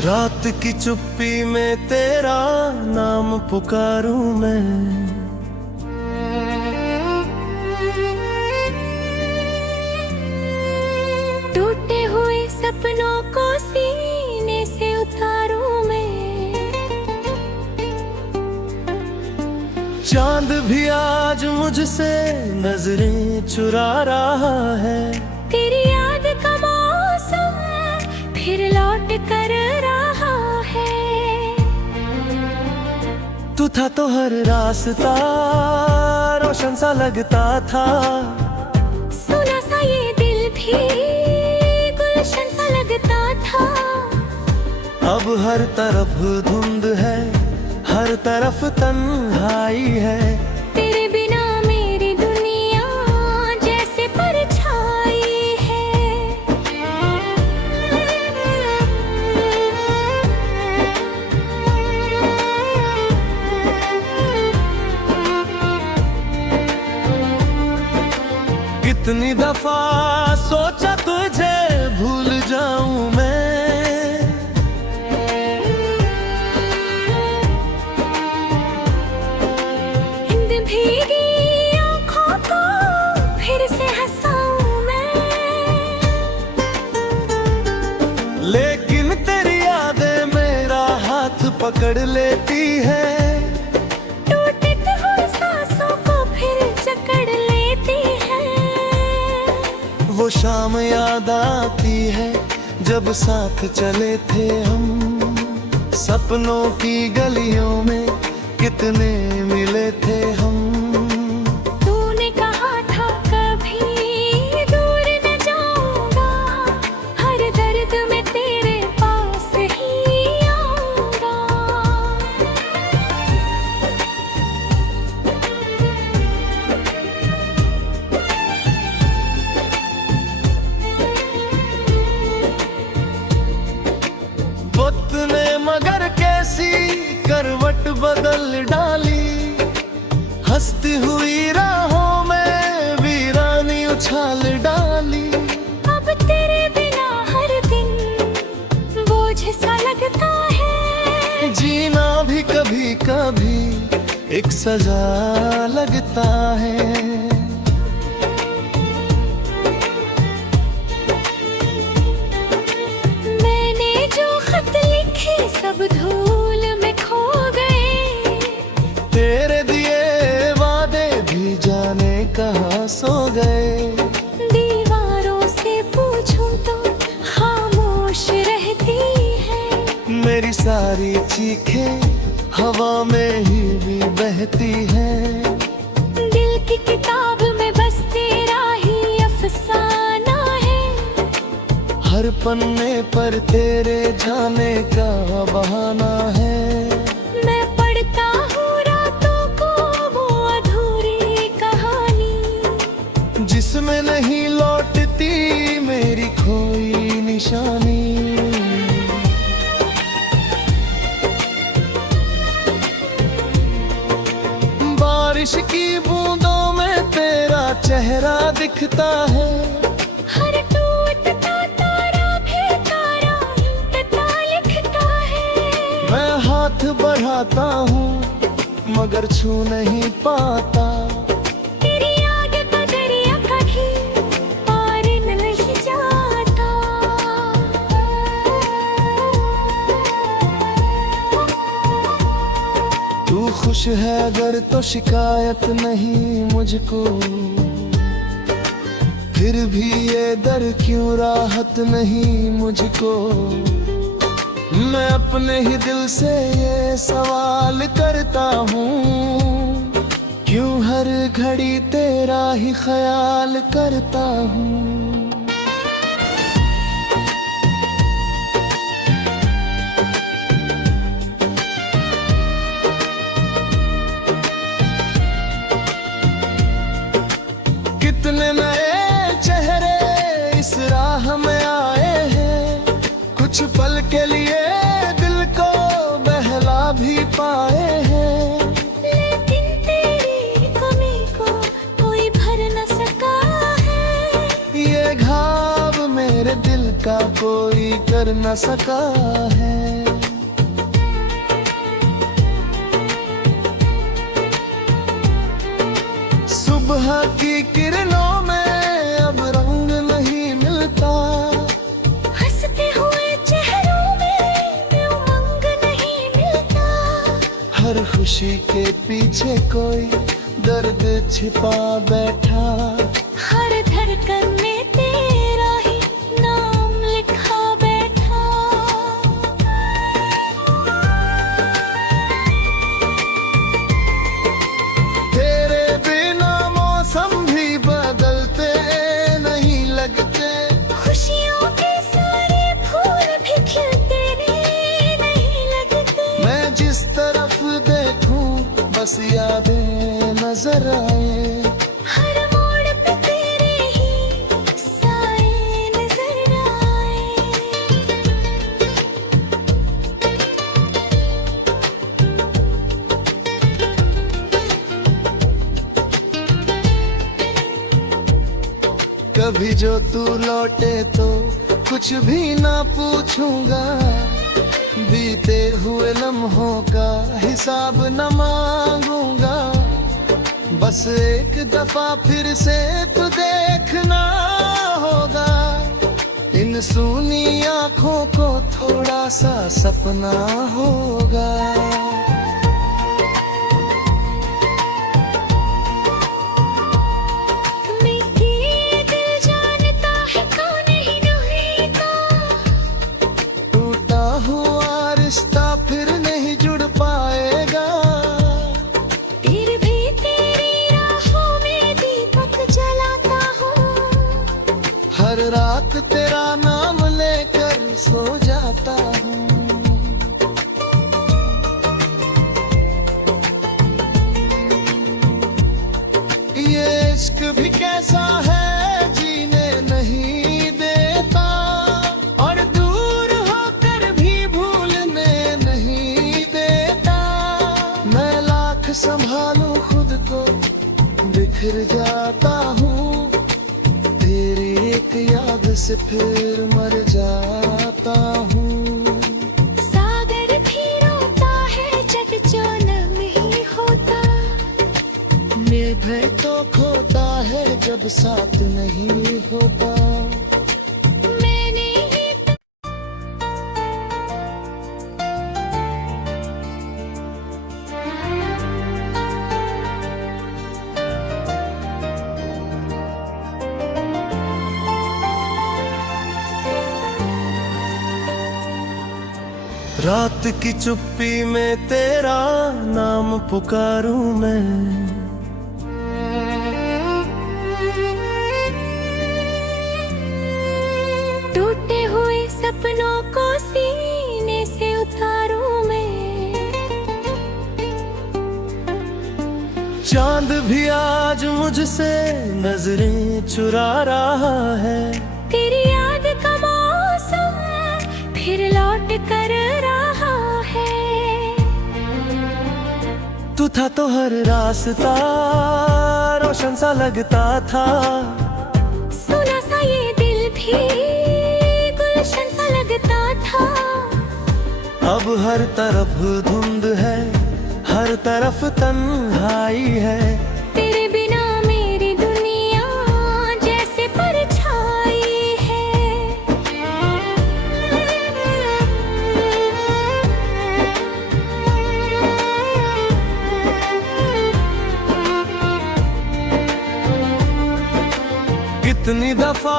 रात की चुप्पी में तेरा नाम पुकारूं मैं, टूटे हुए सपनों को सीने से उतारूं मैं। चांद भी आज मुझसे नजरें चुरा रहा है, तेरी याद का मौसम फिर लौट कर रहा है। तू था तो हर रास्ता रोशन सा लगता था, सुना सा ये दिल भी गुलशन सा लगता था। अब हर तरफ धुंध है, हर तरफ तन्हाई है। तेरे बिना मेरी दुनिया जैसे परछाई है। कितनी दफा सोचा तुझे भूल जाऊं मैं, भीगी आँखों को फिर से हंसाऊं मैं। लेकिन तेरी यादें मेरा हाथ पकड़ लेती है, टूटते हुए सांसों को फिर जकड़ लेती है। वो शाम याद आती है जब साथ चले थे हम, सपनों की गलियों में कितने मिले थे हम। तूने कहा था कभी दूर न जाऊंगा, हर दर्द में तेरे पास ही आऊंगा। वक्त ने मगर कैसी करवट बदल डाली, हंसती हुई राहों में वीरानी उछाल डाली। अब तेरे बिना हर दिन बोझ सा लगता है, जीना भी कभी कभी एक सजा लगता है। मैंने जो खत लिखे सब धूल में खो गए, तेरे दिए वादे भी जाने कहाँ सो गए। दीवारों से पूछूं तो खामोश रहती है, मेरी सारी चीखें हवा में ही भी बहती हैं। दिल की किताब में बस तेरा ही अफसाना है, हर पन्ने पर तेरे जाने का बहाना है। मैं पढ़ता हूँ रातों को वो अधूरी कहानी, जिसमें नहीं लौटती मेरी खोई निशानी। बारिश की बूंदों में तेरा चेहरा दिखता है, हर टूटता तारा भी तारा इंतज़ा लिखता है। मैं हाथ बढ़ाता हूँ मगर छू नहीं पाता। तेरी याद का दरिया कभी पार नहीं जाता। तू खुश है अगर तो शिकायत नहीं मुझको, फिर भी ये दर क्यों राहत नहीं मुझको। मैं अपने ही दिल से ये सवाल करता हूँ, क्यों हर घड़ी तेरा ही ख्याल करता हूँ। कितने नए चेहरे इस राह में आए हैं, कुछ पल के लिए दिल को बहला भी पाए हैं। लेकिन तेरी कमी को कोई भर न सका है, ये घाव मेरे दिल दिल का कोई कर न सका है। सुबह की किरणों में अब रंग नहीं मिलता, हंसते हुए चेहरों में उमंग नहीं मिलता। हर खुशी के पीछे कोई दर्द छिपा बैठा, हर धड़कन में तेरा ही नाम लिखा बैठा। तेरे बिना मौसम भी बदलते नहीं लगते, खुशियों के सारे फूल भी खिलते नहीं लगते। मैं जिस तरफ देखूं बस यादें नजर आए, हर मोड़ पे तेरे ही साए नजर आए। कभी जो तू लौटे तो कुछ भी ना पूछूंगा, बीते हुए लम्हों का हिसाब न मांगूंगा। बस एक दफा फिर से तू देखना होगा, इन सूनी आँखों को थोड़ा सा सपना होगा। रिश्ता फिर नहीं जुड़ पाएगा, फिर भी तेरी राहों में दीपक जलाता हूँ। हर रात तेरा नाम लेकर सो जाता हूँ। ये इश्क भी कैसा है जीने नहीं देता, और दूर होकर भी भूलने नहीं देता। मैं लाख संभालूं खुद को बिखर जाता हूँ, तेरी एक याद से फिर मर जाता हूँ। सागर भी रोता है जग जो नहीं होता, निर्भय तो खोता है जब साथ नहीं होता। मैंने ही रात की चुप्पी में तेरा नाम पुकारूं मैं, टूटे हुए सपनों को सीने से उतारूं मैं। चांद भी आज मुझसे नजरें चुरा रहा है, तेरी याद का मौसम फिर लौट कर रहा है। तू था तो हर रास्ता रोशन सा लगता था, सुना सा ये दिल भी गुलशन सा लगता था। अब हर तरफ धुंध है, हर तरफ तन्हाई है। तेरे बिना मेरी दुनिया जैसे परछाई है। कितनी दफा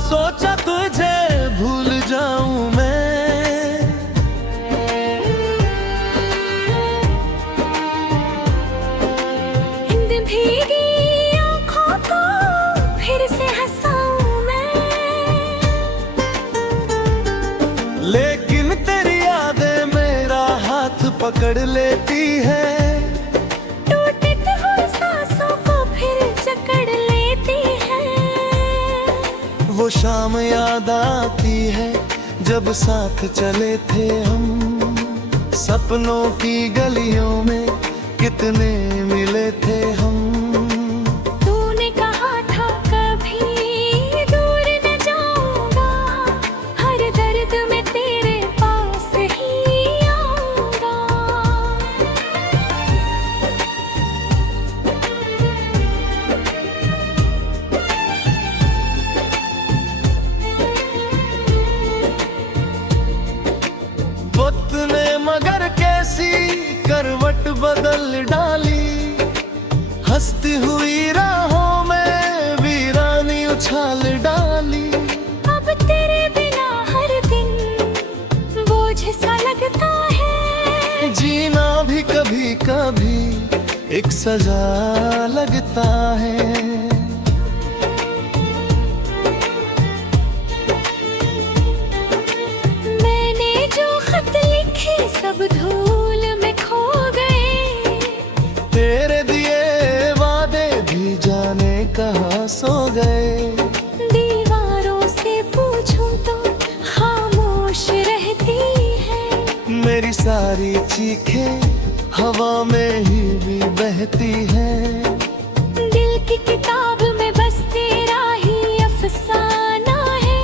सोचा तुझे भूल जाऊं मैं, इन भीगी आँखों को फिर से हंसाऊं मैं। लेकिन तेरी यादें मेरा हाथ पकड़ लेती है, टूटते हुए सांसों को फिर जकड़ लेती है। वो शाम याद आती है जब साथ चले थे हम, सपनों की गलियों में कितने मिले थे हम। तूने कहा था कभी दूर न जाऊंगा, करवट बदल डाली, हंसती हुई राहों में वीरानी उछाल डाली। अब तेरे बिना हर दिन बोझ सा लगता है, जीना भी कभी कभी एक सजा लगता है। मैंने जो खत लिखे सब धूल में खो गए, तेरे दिए वादे भी जाने कहाँ सो गए। दीवारों से पूछूं तो खामोश रहती है, मेरी सारी चीखें हवा में ही भी बहती है। दिल की किताब में बस तेरा ही अफसाना है,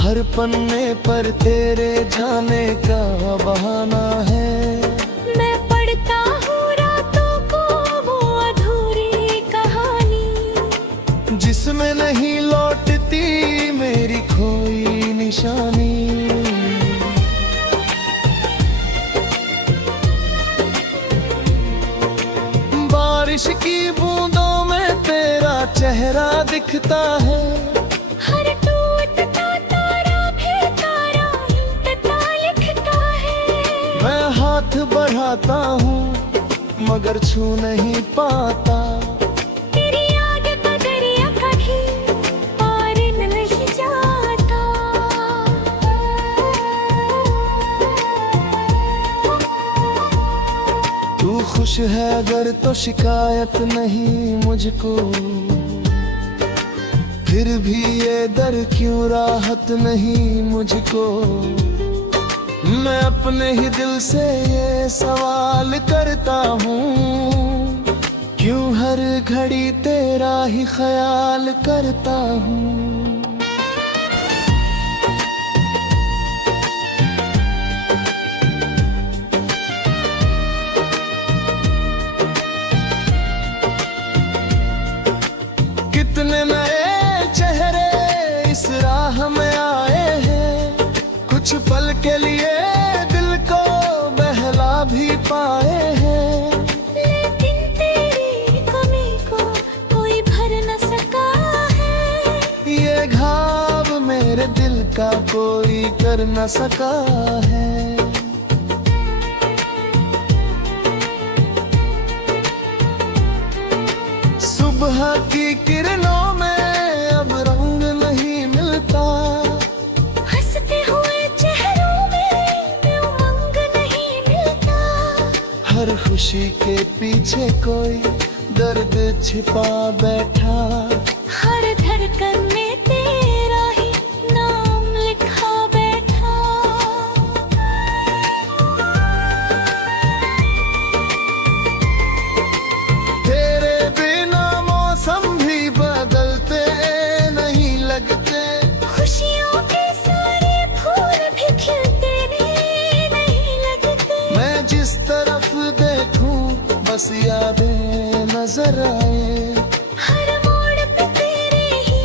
हर पन्ने पर तेरे जाने का बहाना है। मैं पढ़ता हूँ रातों को वो अधूरी कहानी, जिसमें नहीं लौटती मेरी खोई निशानी। बारिश की बूंदों में तेरा चेहरा दिखता है, हर टूटता तारा भी तारा लुटता लिखता है। मैं हाथ बढ़ाता हूँ मगर छू नहीं पाता। तेरी याद का दरिया कभी पार नहीं जाता। तू खुश है अगर तो शिकायत नहीं मुझको, फिर भी ये दर क्यों राहत नहीं मुझको। मैं अपने ही दिल से ये सवाल करता हूँ, क्यों हर घड़ी तेरा ही ख्याल करता हूँ। कितने नए चेहरे इस राह में आए हैं, कुछ पल के लिए दिल को बहला भी पाए हैं। लेकिन तेरी कमी को कोई भर न सका है, ये घाव मेरे दिल का कोई कर न सका है। सुबह की किरणों में अब रंग नहीं मिलता, हंसते हुए चेहरों में उमंग नहीं मिलता। हर खुशी के पीछे कोई दर्द छिपा बैठा, हर धड़कन में तेरा ही नाम लिखा बैठा। तेरे बिना मौसम भी बदलते नहीं लगते, खुशियों के सारे फूल भी खिलते नहीं लगते। मैं जिस तरफ देखूं बस यादें नजर आए। हर मोड़ पे तेरे ही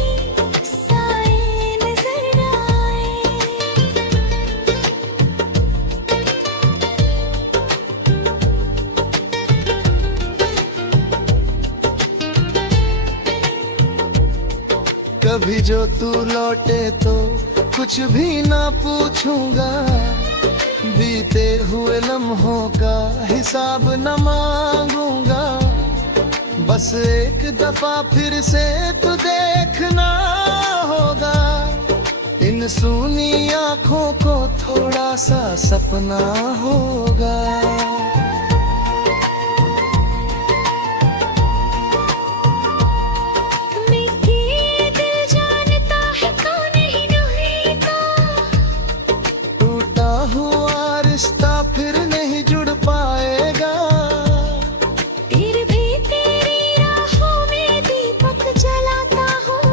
साए नजर आए। कभी जो तू लौटे तो कुछ भी ना पूछूंगा, बीते हुए लम्हों का हिसाब न मांगूंगा। बस एक दफा फिर से तू देखना होगा, इन सूनी आँखों को थोड़ा सा सपना होगा। टूटा हुआ रिश्ता फिर नहीं जुड़ पाएगा, फिर भी तेरी राहों में दीपक जलाता हूँ।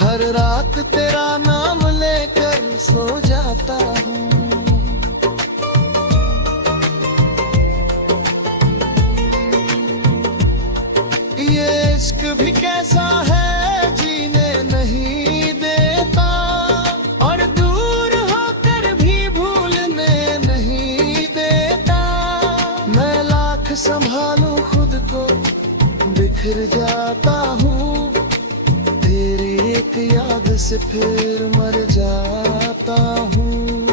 हर रात तेरा नाम लेकर सो जाता हूँ। ये इश्क भी कैसा है जीने नहीं देता, और दूर होकर भी भूलने नहीं देता। फिर जाता हूँ, तेरी एक याद से फिर मर जाता हूँ।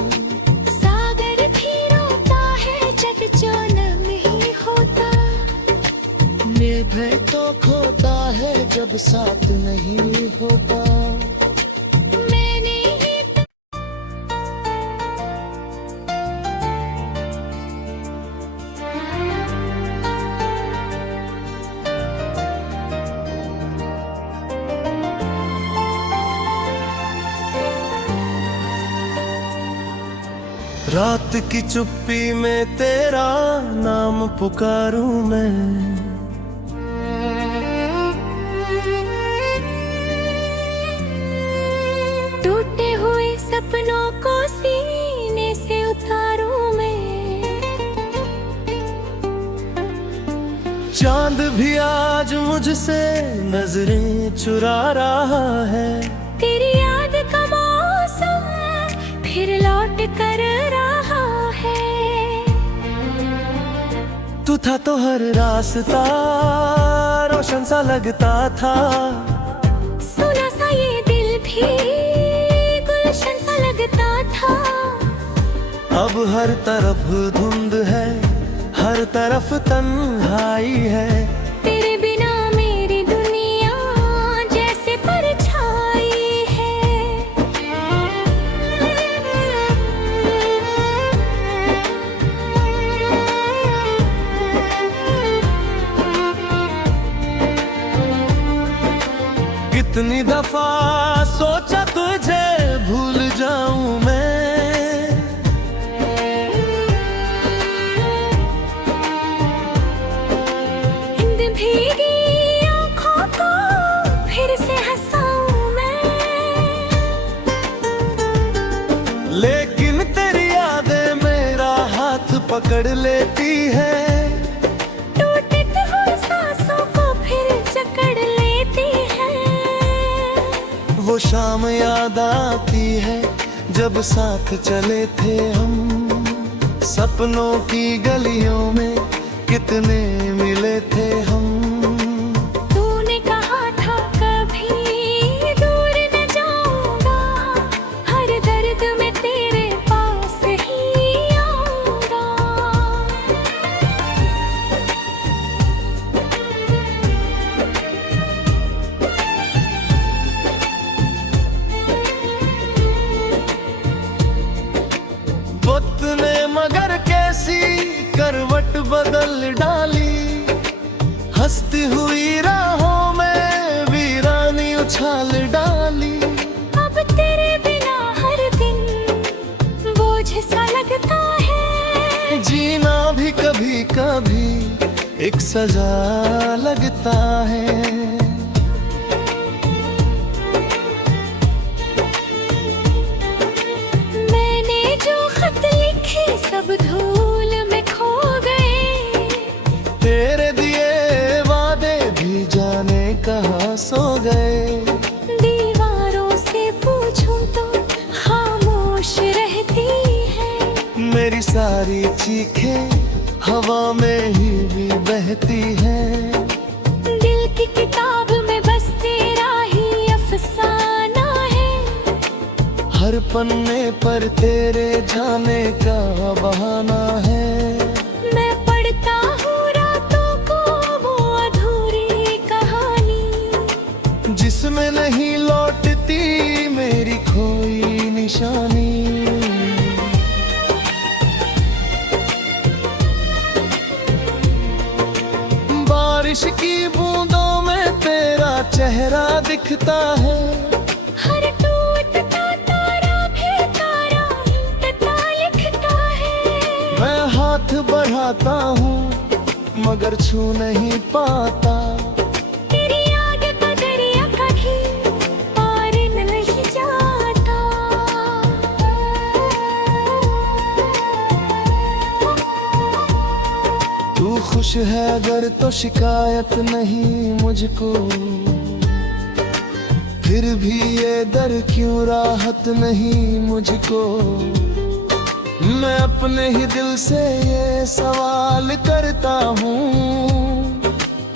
सागर भी रोता है जब जो नहीं होता, निर्भय तो खोता है जब साथ नहीं होता। मैंने ही रात की चुप्पी में तेरा नाम पुकारूं मैं, टूटे हुए सपनों को सीने से उतारूं मैं। चांद भी आज मुझसे नजरें चुरा रहा है, तेरी याद का मौसम फिर लौट कर रहा है। तू था तो हर रास्ता रोशन सा लगता था, सुना सा ये दिल भी गुलशन सा लगता था। अब हर तरफ धुंध है, हर तरफ तन्हाई है। तेरे बिना मेरी दुनिया जैसे परछाई है। कितनी दफा सोचा तुझे भूल जाऊं मैं, नींद भीगी आँखों को फिर से हंसाऊं मैं। लेकिन तेरी यादें मेरा हाथ पकड़ लेती है, टूटते हुए सांसों को फिर जकड़ लेती है। वो शाम याद आती है जब साथ चले थे हम, सपनों की गलियों में कितने मिले थे हम। तूने कहा था कभी दूर न जाऊंगा, हर दर्द में तेरे पास ही आऊंगा। वक्त ने मगर कैसी करवट बदल डाली, हंसती हुई राहों में वीरानी उछाल डाली। अब तेरे बिना हर दिन बोझ सा लगता है, जीना भी कभी कभी एक सजा लगता है। मैंने जो खत लिखे सब धूल में खो गए, तेरे दिए वादे भी जाने कहाँ सो गए। दीवारों से पूछूं तो खामोश रहती है। मेरी सारी चीखें हवा में ही भी बहती हैं। दिल की किताब में बस तेरा ही अफसाना है, हर पन्ने पर तेरे जाने का बहाना है। मैं पढ़ता हूँ रातों को वो अधूरी कहानी, जिसमें नहीं लौटती मेरी खोई निशानी। बारिश की बूंदों में तेरा चेहरा दिखता है, हर टूटता तारा भी तारा हिंटता लिखता है। मैं हाथ बढ़ाता हूँ मगर छू नहीं पाता। तेरी याद का दरिया कभी पार नहीं जाता। तू खुश है अगर तो शिकायत नहीं मुझको, फिर भी ये दर क्यों राहत नहीं मुझको। मैं अपने ही दिल से ये सवाल करता हूँ,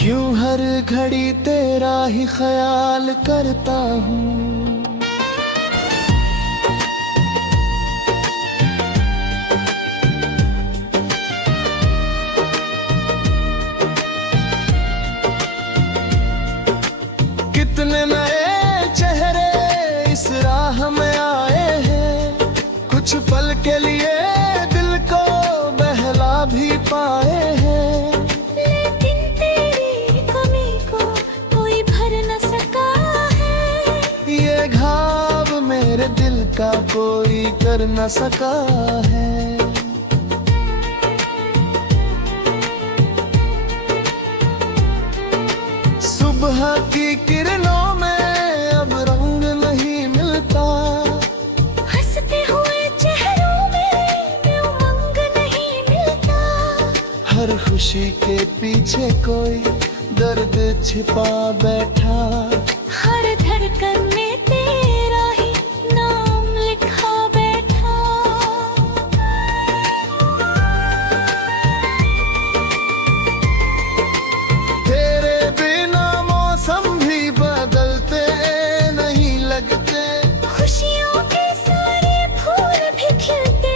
क्यों हर घड़ी तेरा ही ख्याल करता हूँ। कितने नए चेहरे इस राह में आए हैं, कुछ पल के लिए दिल को बहला भी पाए हैं। लेकिन तेरी कमी को कोई भर न सका है। ये घाव मेरे दिल का कोई कर न सका है। सुबह की किरणों में अब रंग नहीं मिलता, हंसते हुए चेहरों में उमंग नहीं मिलता। हर खुशी के पीछे कोई दर्द छिपा बैठा, हर धड़कन में तेरा ही नाम लिखा बैठा। तेरे बिना मौसम भी बदलते नहीं लगते, खुशियों के सारे फूल भी खिलते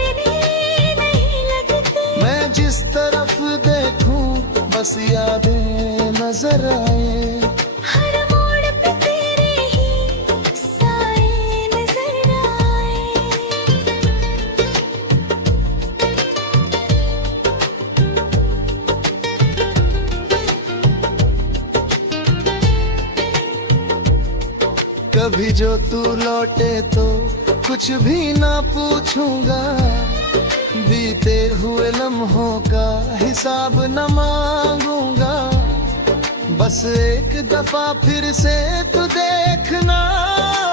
नहीं लगते। मैं जिस तरफ देखूं बस यादें नजर आए, हर मोड़ पे तेरे ही साए नजर आए। कभी जो तू लौटे तो कुछ भी ना पूछूंगा, बीते हुए लम्हों का हिसाब न मांगूंगा। बस एक दफा फिर से तू देखना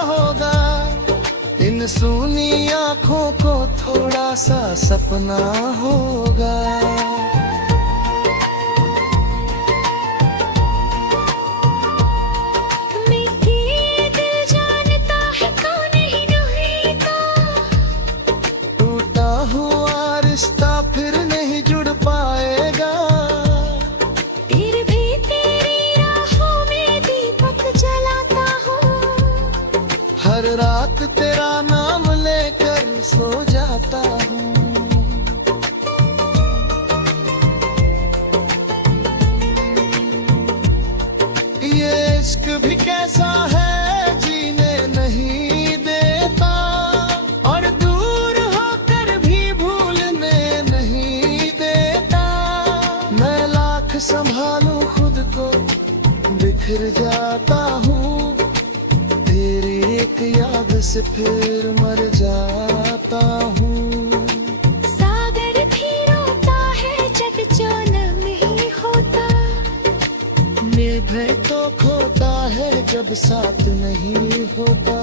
होगा, इन सूनी आँखों को थोड़ा सा सपना होगा। टूटा हुआ रिश्ता फिर नहीं जुड़ पाएगा, फिर भी तेरी राहों में दीपक जलाता हूँ। हर रात तेरा नाम लेकर सो जाता हूँ। ये इश्क भी कैसा है जीने नहीं देता, और दूर होकर भी भूलने नहीं देता। मैं लाख संभालूं खुद को बिखर जाता हूँ, तेरी एक याद से फिर मर जाता हूँ। सागर भी रोता है जग जो नहीं होता, निर्भय तो खोता है जब साथ नहीं होता।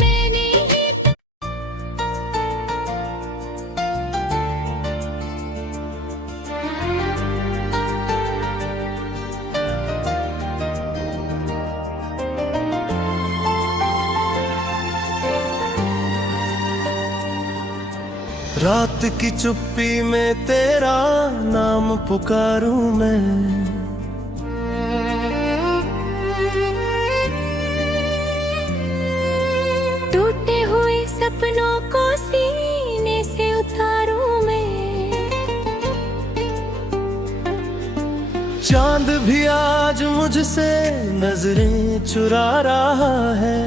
मैंने ही रात की चुप्पी में तेरा नाम पुकारूं मैं, टूटे हुए सपनों को सीने से उतारूं मैं। चांद भी आज मुझसे नजरें चुरा रहा है,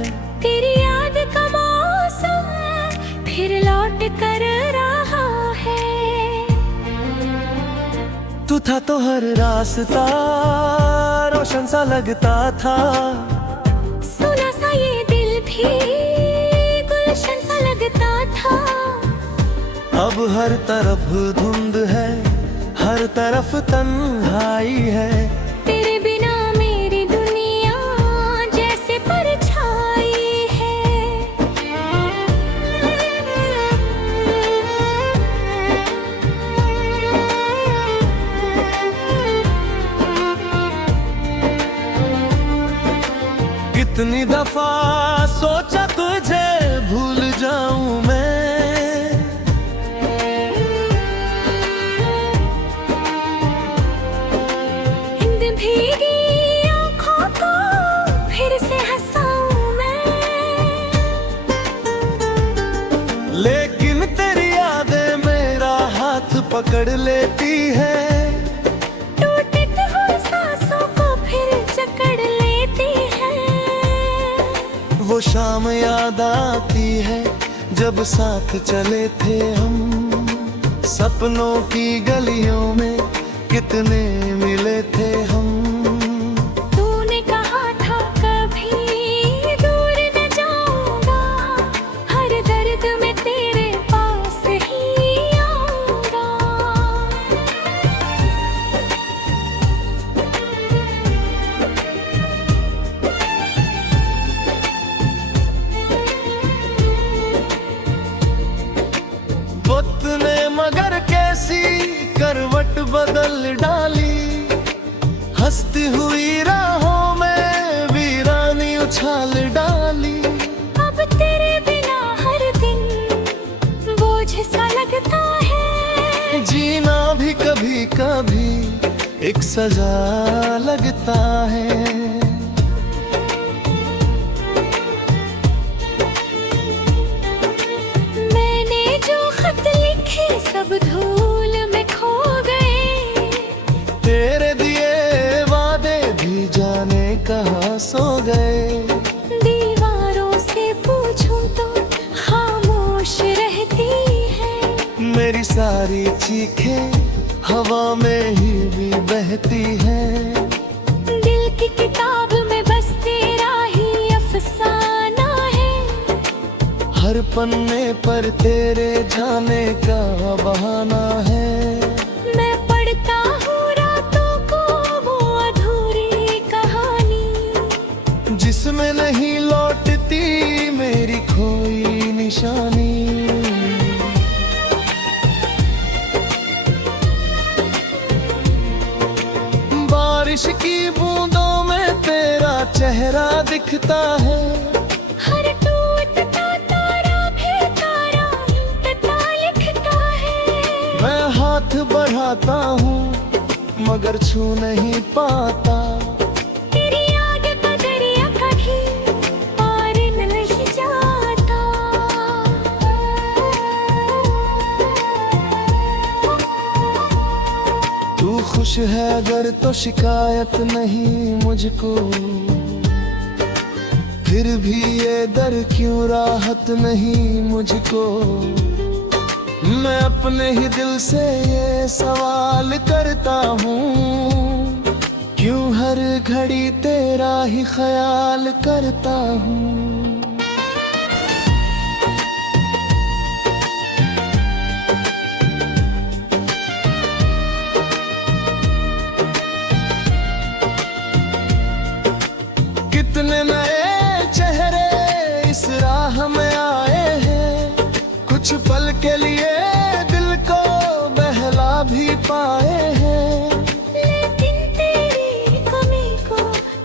तेरी याद का मौसम फिर लौट कर रहा है। तू था तो हर रास्ता रोशन सा लगता था, सुना सा ये दिल भी गुलशन सा लगता था। अब हर तरफ धुंध है, हर तरफ तन्हाई है। तेरे बिना मेरी दुनिया जैसे परछाई है। कितनी दफा सोचा तुझे भूल जाऊं मैं, इन लेकिन तेरी यादें मेरा हाथ पकड़ लेती है, टूटते हुए सांसों को फिर जकड़ लेती है। वो शाम याद आती है जब साथ चले थे हम, सपनों की गलियों में कितने मिले थे हम। तूने कहा था कभी दूर न जाऊंगा, हर दर्द में तेरे पास ही आऊंगा। वक्त ने मगर कैसी करवट बदल डाली, हंसती हुई राहों में वीरानी उछाल डाली। अब तेरे बिना हर दिन बोझ सा लगता है, जीना भी कभी कभी एक सजा लगता है। मैंने जो खत लिखे सब धूल में खो गए, तेरे दिए वादे भी जाने कहाँ सो गए। दीवारों से पूछूं तो खामोश रहती है, मेरी सारी चीखें हवा में ही भी बहती है। दिल की किताब में बस तेरा ही अफसाना है, हर पन्ने पर तेरे जाने का बहाना है। मैं पढ़ता हूँ रातों को वो अधूरी कहानी, जिसमें नहीं लौटती मेरी खोई निशानी। बारिश की बूंदों में तेरा चेहरा दिखता है, हर टूटता तारा भी तारा इंतता लिखता है। मैं हाथ बढ़ाता हूँ मगर छू नहीं पाता। तेरी याद का दरिया कभी पार नहीं जाता। तू खुश है अगर तो शिकायत नहीं मुझको, फिर भी ये दर क्यों राहत नहीं मुझको। मैं अपने ही दिल से ये सवाल करता हूँ, क्यों हर घड़ी तेरा ही ख्याल करता हूँ। कितने नए चेहरे इस राह में आए हैं, कुछ पल के लिए दिल को बहला भी पाए हैं। लेकिन तेरी कमी को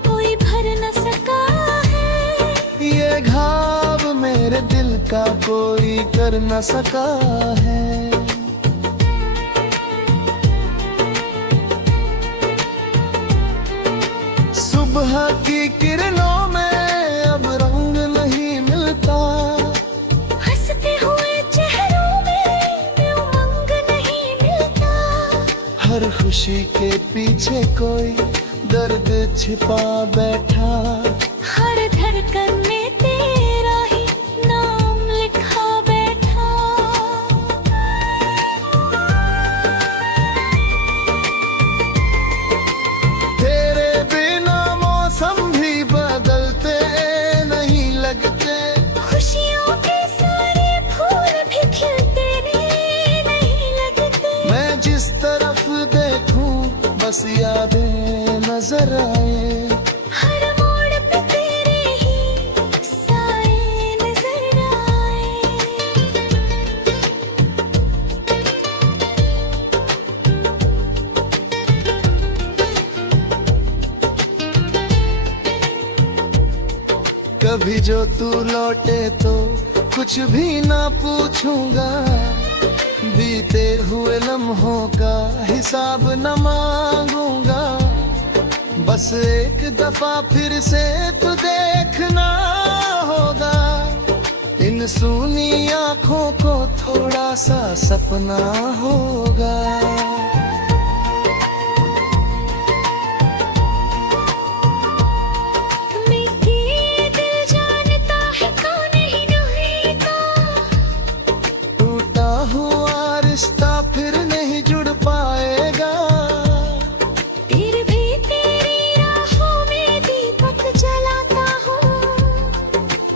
कोई भर न सका है, ये घाव मेरे दिल का कोई कर न सका है। सुबह की किरणों में अब रंग नहीं मिलता, हंसते हुए चेहरों में उमंग नहीं मिलता। हर खुशी के पीछे कोई दर्द छिपा बैठा, हर धड़कन में तेरा ही नाम लिखा बैठा। तेरे बिना मौसम भी बदलते नहीं लगते, खुशियों के सारे फूल भी खिलते नहीं लगते। मैं जिस तरफ देखूं बस यादें नजर आए। हर मोड़ पे तेरे ही साए नजर आए। कभी जो तू लौटे तो कुछ भी ना पूछूंगा, बीते हुए लम्हों का हिसाब न मांगूंगा। बस एक दफा फिर से तू देखना होगा, इन इन सूनी आंखों को थोड़ा सा सपना होगा। टूटा हुआ रिश्ता फिर नहीं जुड़ पाएगा। फिर भी तेरी राहों में दीपक जलाता हूँ।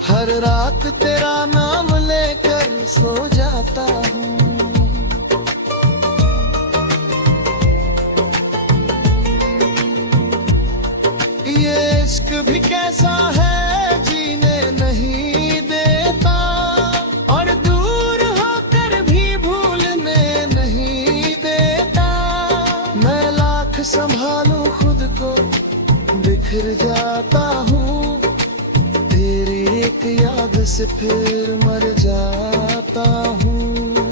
हर रात तेरा नाम लेकर सो जाता हूँ। ये इश्क भी कैसा है जीने नहीं देता, और दूर होकर भी भूलने नहीं देता। मैं लाख संभालूं खुद को बिखर जाता हूँ, तेरी एक याद से फिर मर जाता हूँ।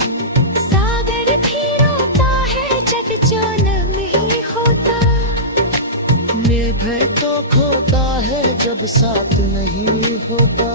सागर भी रोता है जग जो नहीं होता। निर्भय तो खोता है जब साथ नहीं होता।